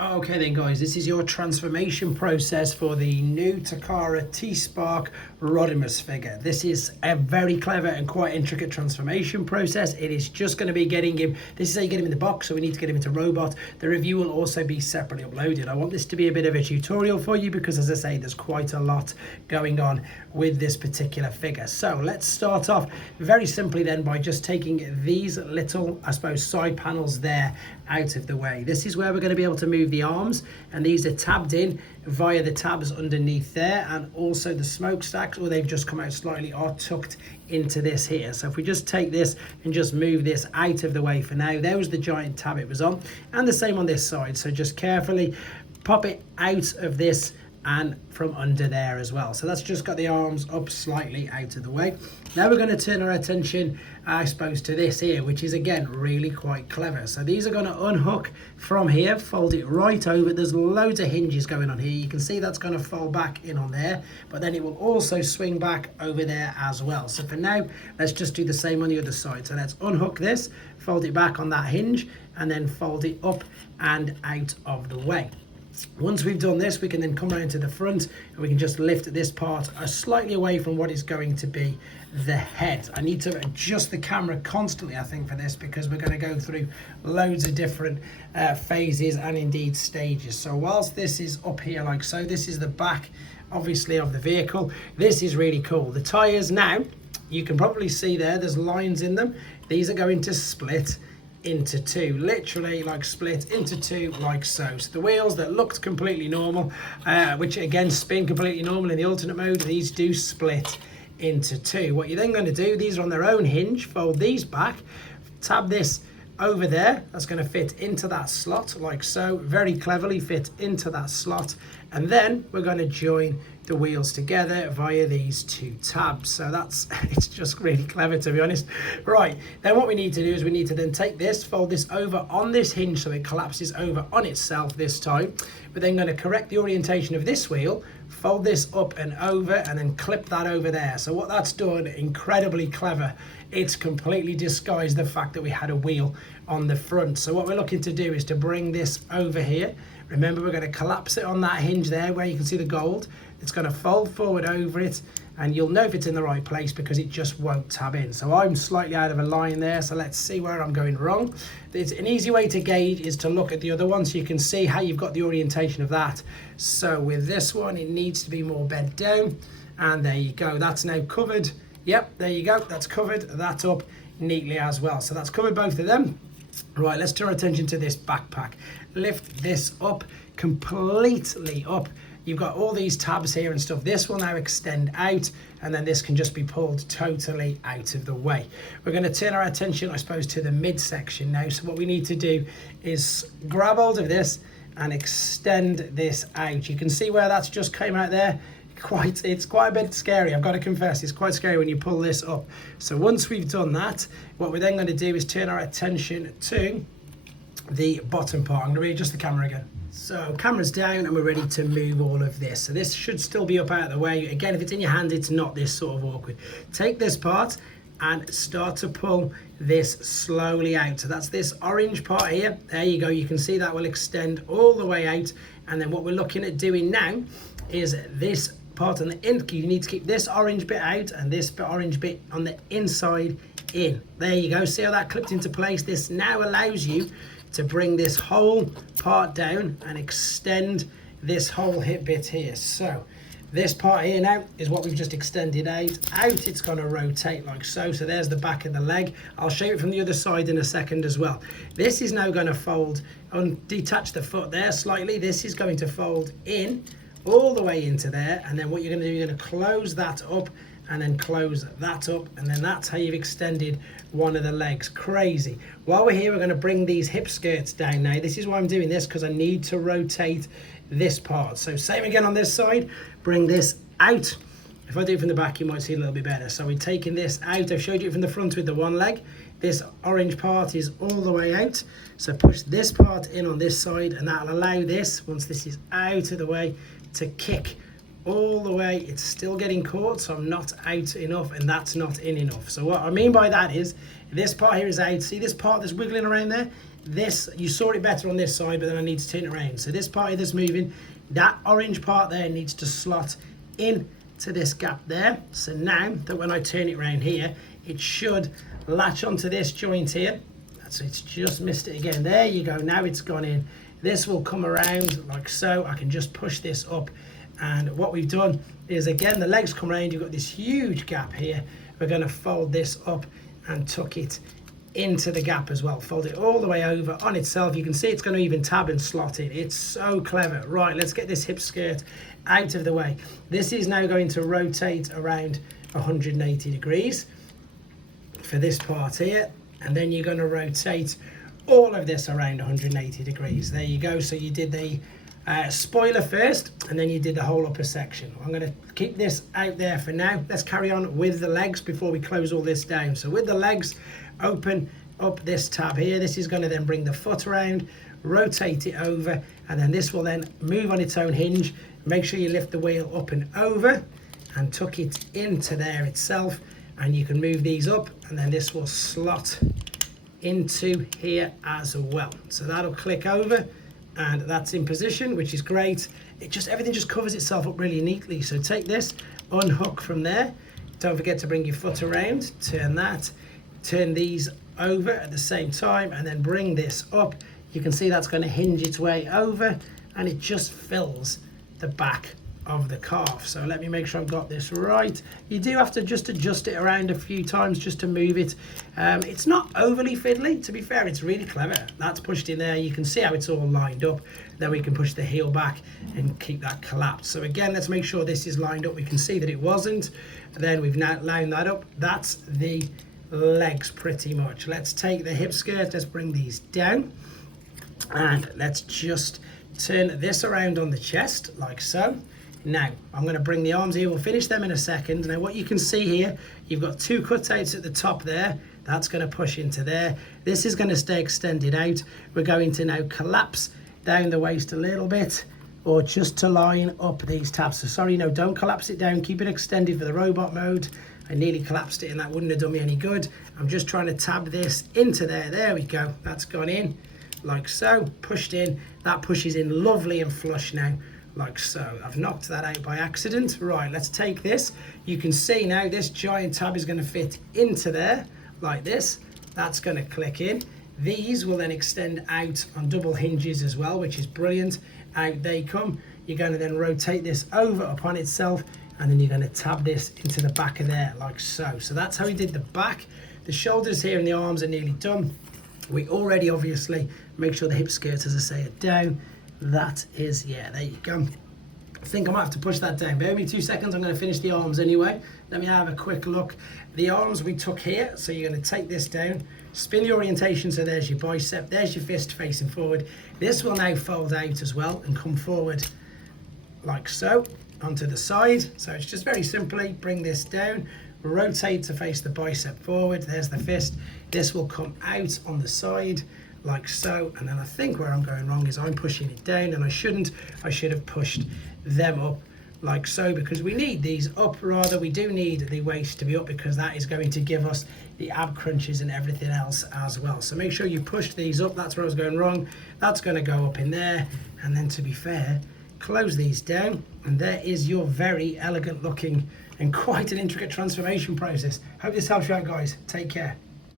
Okay then guys, this is your transformation process for the new Takara T-Spark Rodimus figure. This is a very clever and quite intricate transformation process. It is just going to be getting him, this is how you get him in the box, so we need to get him into robot. The review will also be separately uploaded. I want this to be a bit of a tutorial for you because, as I say, there's quite a lot going on with this particular figure. So let's start off very simply then by just taking these little, I suppose, side panels there out of the way. This is where we're going to be able to move the arms, and these are tabbed in via the tabs underneath there, and also the smokestacks, or they've just come out slightly, are tucked into this here. So if we just take this and just move this out of the way for now, there was the giant tab it was on, and the same on this side. So just carefully pop it out of this and from under there as well. So that's just got the arms up slightly out of the way. Now we're going to turn our attention, I suppose, to this here, which is again really quite clever. So these are going to unhook from here, fold it right over. There's loads of hinges going on here. You can see that's going to fold back in on there, but then it will also swing back over there as well. So for now, let's just do the same on the other side. So let's unhook this, fold it back on that hinge, and then fold it up and out of the way. Once we've done this, we can then come around to the front and we can just lift this part slightly away from what is going to be the head. I need to adjust the camera constantly, I think, for this, because we're going to go through loads of different phases and indeed stages. So whilst this is up here like so, this is the back, obviously, of the vehicle. This is really cool. The tyres now, you can probably see there's lines in them. These are going to split into two, literally like split into two like so. So the wheels that looked completely normal, which again spin completely normal in the alternate mode, these do split into two. What you're then going to do, these are on their own hinge, fold these back, tab this over there, that's going to fit into that slot like so, very cleverly fit into that slot, and then we're going to join the wheels together via these two tabs. So that's, it's just really clever, to be honest. Right, then what we need to do is we need to then take this, fold this over on this hinge so it collapses over on itself this time. We're then going to correct the orientation of this wheel, fold this up and over, and then clip that over there. So what that's done, incredibly clever, it's completely disguised the fact that we had a wheel on the front. So what we're looking to do is to bring this over here. Remember, we're going to collapse it on that hinge there where you can see the gold. It's going to fold forward over it, and you'll know if it's in the right place because it just won't tab in. So I'm slightly out of a line there, so let's see where I'm going wrong. It's an easy way to gauge is to look at the other one so you can see how you've got the orientation of that. So with this one, it needs to be more bent down, and there you go. That's now covered. Yep, there you go. That's covered that up neatly as well. So that's covered both of them. Right, let's turn our attention to this backpack. Lift this up, completely up. You've got all these tabs here and stuff. This will now extend out, and then this can just be pulled totally out of the way. We're going to turn our attention, I suppose, to the midsection now. So what we need to do is grab hold of this and extend this out. You can see where that's just came out there. It's quite a bit scary, I've got to confess. It's quite scary when you pull this up. So once we've done that, what we're then going to do is turn our attention to the bottom part. I'm going to readjust the camera again. So camera's down and we're ready to move all of this. So this should still be up out of the way. Again, if it's in your hand, it's not this sort of awkward. Take this part and start to pull this slowly out. So that's this orange part here. There you go. You can see that will extend all the way out. And then what we're looking at doing now is this part on the in. You need to keep this orange bit out and this orange bit on the inside in. There you go. See how that clipped into place? This now allows you to bring this whole part down and extend this whole hip bit here. So this part here now is what we've just extended out. It's going to rotate like so. So there's the back of the leg. I'll show you from the other side in a second as well. This is now going to fold and detach the foot there slightly. This is going to fold in all the way into there, and then what you're going to do, you're going to close that up and then close that up, and then that's how you've extended one of the legs. Crazy. While we're here, we're going to bring these hip skirts down now. This is why I'm doing this, because I need to rotate this part. So same again on this side, bring this out. If I do it from the back, you might see a little bit better. So we're taking this out. I've showed you from the front with the one leg. This orange part is all the way out. So push this part in on this side, and that'll allow this, once this is out of the way, to kick all the way. It's still getting caught, so I'm not out enough, and that's not in enough. So what I mean by that is, this part here is out. See this part that's wiggling around there? This, you saw it better on this side, but then I need to turn it around. So this part here that's moving, that orange part there needs to slot in to this gap there. So now that when I turn it around here, it should latch onto this joint here. So it's just missed it again. There you go, now it's gone in. This will come around like so. I can just push this up, and what we've done is, again, the legs come around, you've got this huge gap here. We're going to fold this up and tuck it into the gap as well. Fold it all the way over on itself. You can see it's going to even tab and slot in. It's so clever. Right, let's get this hip skirt out of the way. This is now going to rotate around 180 degrees for this part here, and then you're going to rotate all of this around 180 degrees. There you go. So you did the spoiler first, and then you did the whole upper section. I'm going to keep this out there for now. Let's carry on with the legs before we close all this down. So with the legs, open up this tab here. This is going to then bring the foot around, rotate it over, and then this will then move on its own hinge. Make sure you lift the wheel up and over and tuck it into there itself, and you can move these up, and then this will slot into here as well. So that'll click over, and that's in position, which is great. Everything just covers itself up really neatly. So take this, unhook from there. Don't forget to bring your foot around, turn that, turn these over at the same time, and then bring this up. You can see that's going to hinge its way over, and it just fills the back of the calf. So let me make sure I've got this right. You do have to just adjust it around a few times just to move it. It's not overly fiddly, to be fair. It's really clever. That's pushed in there. You can see how it's all lined up. Then we can push the heel back and keep that collapsed. So again, let's make sure this is lined up. We can see that it wasn't. Then we've now lined that up. That's the legs pretty much. Let's take the hip skirt. Let's bring these down, and let's just turn this around on the chest like so. Now, I'm going to bring the arms here. We'll finish them in a second. Now, what you can see here, you've got two cutouts at the top there. That's going to push into there. This is going to stay extended out. We're going to now collapse down the waist a little bit, or just to line up these tabs. So sorry, no, don't collapse it down. Keep it extended for the robot mode. I nearly collapsed it, and that wouldn't have done me any good. I'm just trying to tab this into there. There we go. That's gone in like so, pushed in. That pushes in lovely and flush now, like so. I've knocked that out by accident. Right, let's take this. You can see now this giant tab is going to fit into there like this. That's going to click in. These will then extend out on double hinges as well, which is brilliant. Out they come. You're going to then rotate this over upon itself, and then you're going to tab this into the back of there like so. So that's how we did the back. The shoulders here and the arms are nearly done. We already obviously make sure the hip skirts, as I say, are down. That is, yeah, there you go. I think I might have to push that down. Bear with me 2 seconds. I'm going to finish the arms anyway. Let me have a quick look. The arms we took here. So you're going to take this down, spin the orientation. So there's your bicep. There's your fist facing forward. This will now fold out as well and come forward like so onto the side. So it's just very simply bring this down, rotate to face the bicep forward. There's the fist. This will come out on the side like so, and then I think where I'm going wrong is I'm pushing it down, and I shouldn't. I should have pushed them up like so, because we need these up. Rather, we do need the waist to be up, because that is going to give us the ab crunches and everything else as well. So make sure you push these up. That's where I was going wrong. That's going to go up in there, and then, to be fair, close these down, and there is your very elegant looking and quite an intricate transformation process. Hope this helps you out, guys. Take care.